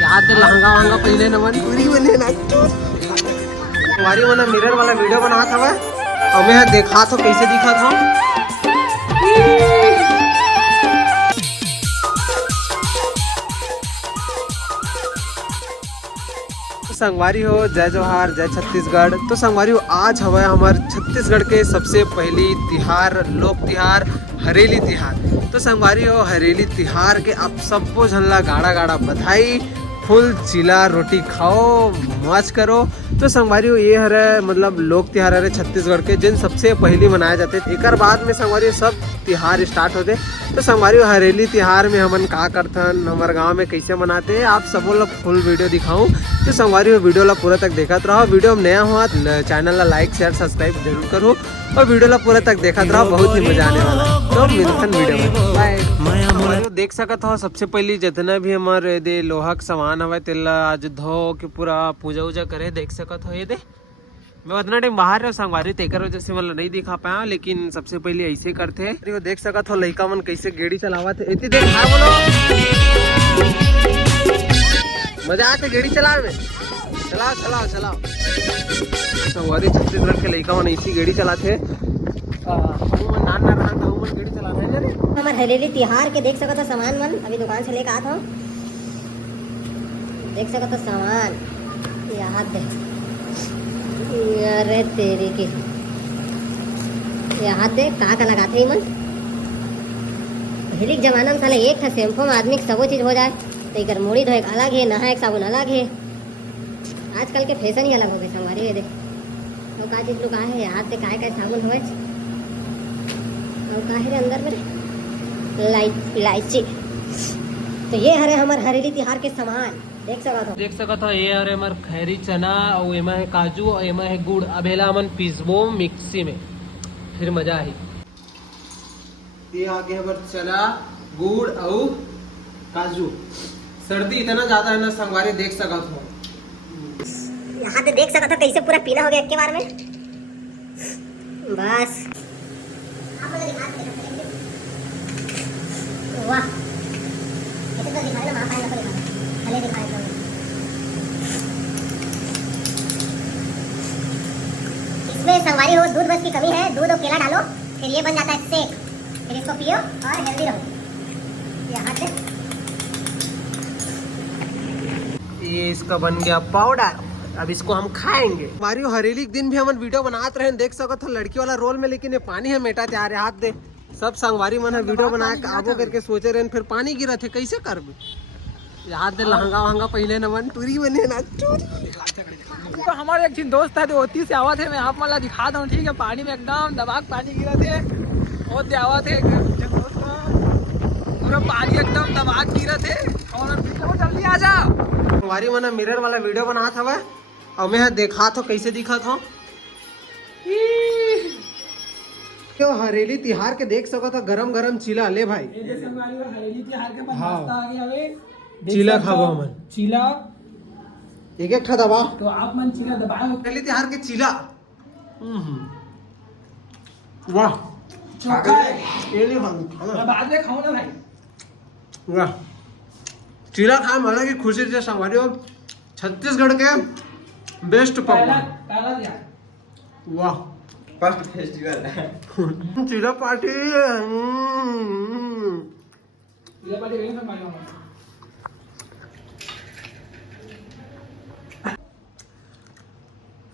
याद है लहंगा वहंगा पहले न मन पूरी बने ना हमारी मना मिरर वाला वीडियो बना था वह और मैं देखा तो कैसे दिखा था। संगवारी हो जय जोहार जय छत्तीसगढ़। तो संगवारी हो आज हवा हमारे छत्तीसगढ़ के सबसे पहली तिहार लोक तिहार हरेली तिहार। तो संगवारी हो हरेली तिहार के आप सबको झनला गाड़ा गाड़ा बधाई फुल चिला रोटी खाओ मौज करो। तो संगवारी हो ये हरे मतलब लोक तिहार हरे छत्तीसगढ़ के जिन सबसे पहली मनाए जाते एक बाद में संगवारी सब तिहार स्टार्ट होते। तो संगवारी हो हरेली तिहार में हमन का करथन हमारे गांव में कैसे मनाते हैं आप सबों लोग फुल वीडियो दिखाऊं। तो संगवारी हो वीडियो ला पूरा तक देखत रहो। वीडियो में नया हुआ चैनल ला लाइक शेयर सब्सक्राइब जरूर करो और वीडियो ला पूरा तक देखत रहो बहुत ही मजा आने वाला है। तो मिलथन वीडियो में बाय। देख सकत हो सबसे पहले जितना भी हमारे दे लोहा का सामान हवे तेला आज धो के पूरा पूजा उजा करे देख सकत हो। ये दे मैं उतना टाइम बाहर रहा संगवारी तेकर वजह से मतलब नहीं दिखा पाया लेकिन सबसे पहले ऐसे करते देख सकत हो लड़का मन कैसे गाड़ी चलावत है। देख हाँ बोलो मजा आते गाड़ी चलावे में चलाओ चलाओ चलाओ। संगवारी छत्तीसगढ़ के लड़का मन ऐसी गाड़ी चलाते हमारे हरेली तिहार के देख सकत हो सामान मन अभी दुकान से लेकर आता हूँ। देख सकत हो सामान याद दे अरे तेरी की याद दे का लगाते ही मन पहले के जमाना में साले एक था शैम्पू में आदमी सबो चीज हो जाए तो एक मुड़ी धोए अलग है नहा एक साबुन अलग है। आजकल के फैशन ही अलग हो गए संगवारी है दे तो का चीज लोग है याद दे काय साबुन होए और काहे अंदर में इलायची। तो ये हरे हमारे हरेली तिहार के सामान देख सकत हो। ये हरे हमार खैरी चना और एमा है काजू और एमा है गुड़ अबेला हमन पीसबो मिक्सी में फिर मजा आई। ये आगे हमार चना गुड़ और काजू सर्दी इतना ज्यादा है ना संगवारी देख सकत हो। यहाँ पे देख सकत हो कैसे पूरा पीला हो गया एक के बार में बस वाह ऐसे तो दिखाए ना वहाँ पाए ना पड़ेगा दिखाए तो इसमें संगवारी हो दूध बस की कमी है दूध और केला डालो फिर ये बन जाता है शेक फिर इसको पियो और हेल्दी रहो। यहाँ से ये इसका बन गया पाउडर अब इसको हम खाएंगे। हमारी हरेली के दिन भी हम वीडियो बनाते रहे देख सकते हो लड़की वाला रोल में लेकिन ये पानी है मेटा तैयार हाथ दे सब संगवारी मन है वीडियो बना के आबो करके सोचे रहे फिर पानी गिरा थे कैसे करबे याद दे लहंगा वहंगा पहले न मन टूरी बने ना तो हमारे एक दिन दोस्त था जो होती से आवा थे मैं आप मला दिखा दूँ ठीक है पानी में एकदम दबाक पानी गिरा थे बहुत आवा थे पूरा पानी एकदम दबाक गिरा थे और जल्दी आ जाओ। संगवारी मन मिरर वाला वीडियो बना था वह और मैं देखा तो कैसे दिखा था। तो हरेली तिहार के देख सको तो गरम गरम चिला ले भाई हरेली तिहार के बाद चिला खाबो हमन चिला एक एक दबा तो आप मन चिला दबाए हरेली तिहार के चिला वाह चोखा ये ले भाई बाद में खाओ ना भाई वाह चिला खाए माना की खुशी से संगवारी हो छत्तीसगढ़ के बेस्ट पकवान वाह फर्स्ट फेस्टिवल चिला पार्टी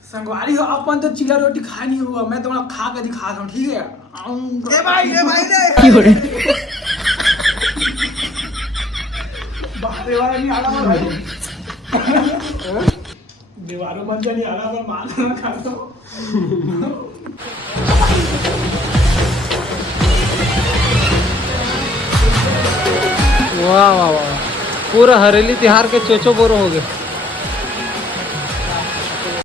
संगवारी हो अपन तो चिला रोटी खाई नहीं हुआ मैं तुम्हारा खा के दिखा रहा हूँ ठीक है ए भाई बाहर वाला नहीं आ रहा भाई दीवारों बन जानी आ रहा पर मार ना खा दो वाह वाह वाह पूरा हरेली तिहार के चोचो बोरो हो गए।